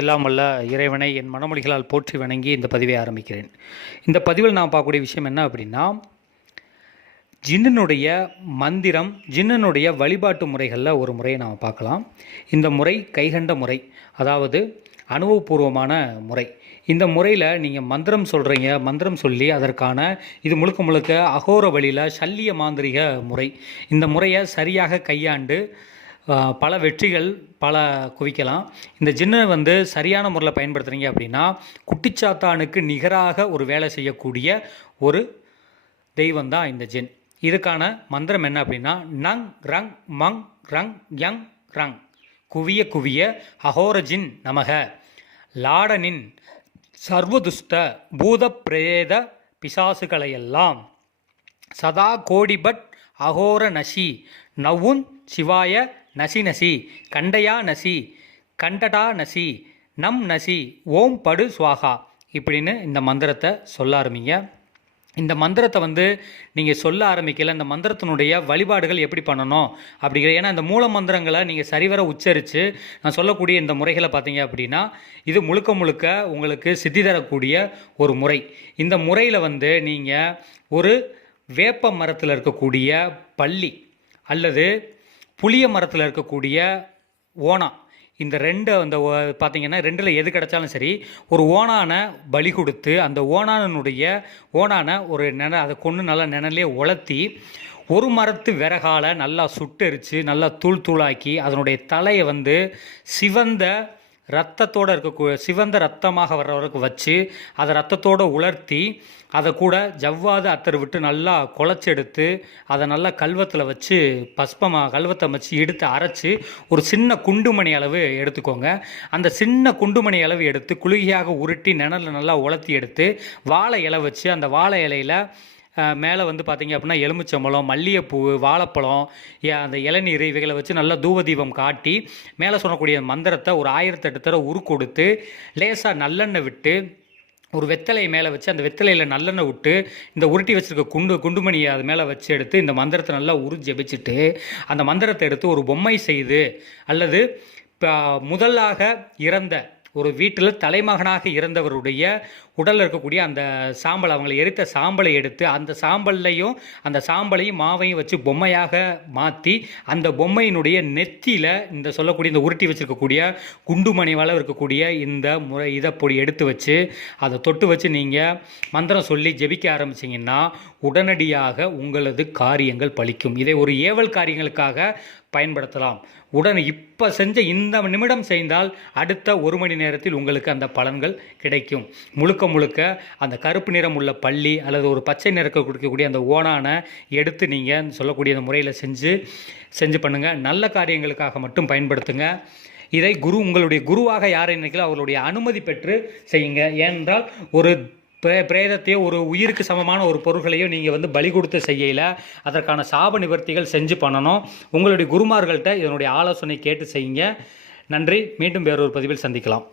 எல்லாம் வல்ல இறைவனை என் மனமொழிகளால் போற்றி வணங்கி இந்த பதிவை ஆரம்பிக்கிறேன். இந்த பதிவில் நான் பார்க்கக்கூடிய விஷயம் என்ன அப்படின்னா, ஜின்னனுடைய மந்திரம், ஜின்னனுடைய வழிபாட்டு முறைகளில் ஒரு முறையை நாம் பார்க்கலாம். இந்த முறை கைகண்ட முறை, அதாவது அனுபவபூர்வமான முறை. இந்த முறையில் நீங்கள் மந்திரம் சொல்கிறீங்க, மந்திரம் சொல்லி அதற்கான இது முழுக்க முழுக்க அகோர வழியில் சல்லிய மாந்திரிக முறை. இந்த முறையை சரியாக கையாண்டு பல வெற்றிகள் குவிக்கலாம். இந்த ஜின்னை சரியான முறையில் பயன்படுத்துகிறீங்க அப்படின்னா குட்டிச்சாத்தானுக்கு நிகராக ஒரு வேலை செய்யக்கூடிய ஒரு தெய்வம் தான் இந்த ஜின். இதுக்கான மந்திரம் என்ன அப்படின்னா, நங் ரங் மங் ரங் யங் ரங் குவிய குவிய அகோர ஜின் நமக லாடனின் சர்வதுஷ்ட பூத பிரேத பிசாசுகளையெல்லாம் சதா கோடிபட் அகோர நசி நவுன் சிவாய நசி நசி கண்டையா நசி கண்டடா நசி நம் நசி ஓம் படு சுவாகா இப்படின்னு இந்த மந்திரத்தை சொல்ல ஆரம்பிங்க. இந்த மந்திரத்தை நீங்கள் சொல்ல ஆரம்பிக்கல, இந்த மந்திரத்தினுடைய வழிபாடுகள் எப்படி பண்ணணும் அப்படிங்கிற, ஏன்னா இந்த மூல மந்திரங்களை நீங்கள் சரிவர உச்சரித்து நான் சொல்லக்கூடிய இந்த முறைகளை பார்த்தீங்க அப்படின்னா இது முழுக்க முழுக்க உங்களுக்கு சித்தி தரக்கூடிய ஒரு முறை. இந்த முறையில் நீங்கள் ஒரு வேப்ப மரத்தில் இருக்கக்கூடிய பள்ளி அல்லது புளிய மரத்தில் இருக்கக்கூடிய ஓனா, இந்த ரெண்டு பார்த்தீங்கன்னா ரெண்டில் எது கிடைச்சாலும் சரி, ஒரு ஓனானை பலி கொடுத்து அந்த ஓனானை ஒரு அதை கொண்டு நல்லா நிழலே உலர்த்தி ஒரு மரத்து விறகால நல்லா சுட்டெரித்து நல்லா தூளாக்கி அதனுடைய தலையை சிவந்த சிவந்த ரத்தமாக வர்ற வரைக்கும் வச்சு அதை ரத்தத்தோடு உலர்த்தி அதை கூட ஜவ்வாது அத்தர் விட்டு நல்லா குழச்செடுத்து அதை நல்லா கல்வத்தில் வச்சு கல்வத்தை வச்சு எடுத்து அரைச்சி ஒரு சின்ன குண்டுமணி அளவு எடுத்துக்கோங்க. அந்த சின்ன குண்டுமணி அளவு எடுத்து குலுகியாக உருட்டி நிழலில் நல்லா உலர்த்தி எடுத்து வாழை இலை வச்சு அந்த வாழை இலையில் மேலே பார்த்தீங்க அப்படின்னா எலுமிச்சம்பழம், மல்லிகைப்பூ, வாழைப்பழம், அந்த இளநீர் இவைகளை வச்சு நல்லா தூபதீபம் காட்டி மேலே சொல்லக்கூடிய மந்திரத்தை ஒரு 1008 தடவை கொடுத்து லேசாக நல்லெண்ணெய் விட்டு ஒரு வெத்தலையை மேலே வச்சு அந்த வெத்தலையில் நல்லெண்ணெய் விட்டு இந்த உருட்டி வச்சுருக்க குண்டுமணியை அது மேலே வச்சு எடுத்து இந்த மந்திரத்தை நல்லா ஜெபிச்சுட்டு அந்த மந்திரத்தை எடுத்து ஒரு பொம்மை செய்து அல்லது முதலாக இறந்த ஒரு வீட்டில் தலைமகனாக இறந்தவருடைய உடலில் இருக்கக்கூடிய அந்த சாம்பல், அவங்களை எரித்த சாம்பலை எடுத்து அந்த சாம்பலையும் மாவையும் வச்சு பொம்மையாக மாற்றி அந்த பொம்மையினுடைய நெத்தியில் இந்த சொல்லக்கூடிய இந்த உருட்டி வச்சுருக்கக்கூடிய குண்டுமணி வளவு இருக்கக்கூடிய இந்த முறை பொடி எடுத்து வச்சு அதை தொட்டு வச்சு நீங்கள் மந்திரம் சொல்லி ஜெபிக்க ஆரம்பிச்சிங்கன்னா உடனடியாக உங்களது காரியங்கள் பலிக்கும். இதை ஒரு ஏவல் காரியங்களுக்காக பயன்படுத்தலாம். இப்போ செஞ்ச இந்த நிமிடம் செய்தால் அடுத்த 1 மணி நேரத்தில் உங்களுக்கு அந்த பலன்கள் கிடைக்கும். முழுக்க அந்த கருப்பு நிறம் உள்ள பள்ளி அல்லது ஒரு பச்சை நிறக்க கொடுக்கக்கூடிய அந்த ஓனானை எடுத்து நீங்கள் சொல்லக்கூடிய அந்த முறையில் செஞ்சு பண்ணுங்கள். நல்ல காரியங்களுக்காக மட்டும் பயன்படுத்துங்க. இதை உங்களுடைய குருவாக யாரை நினைக்கல அவர்களுடைய அனுமதி பெற்று செய்யுங்க. ஏனென்றால் ஒரு பிரேதத்தையோ ஒரு உயிருக்கு சமமான ஒரு பொருட்களையோ நீங்கள் பலி கொடுத்து செய்யல, அதற்கான சாப நிவர்த்திகள் செஞ்சு பண்ணணும். உங்களுடைய குருமார்கள்ட்ட இதனுடைய ஆலோசனை கேட்டு செய்யுங்க. நன்றி. மீண்டும் வேறொரு பதிவில் சந்திக்கலாம்.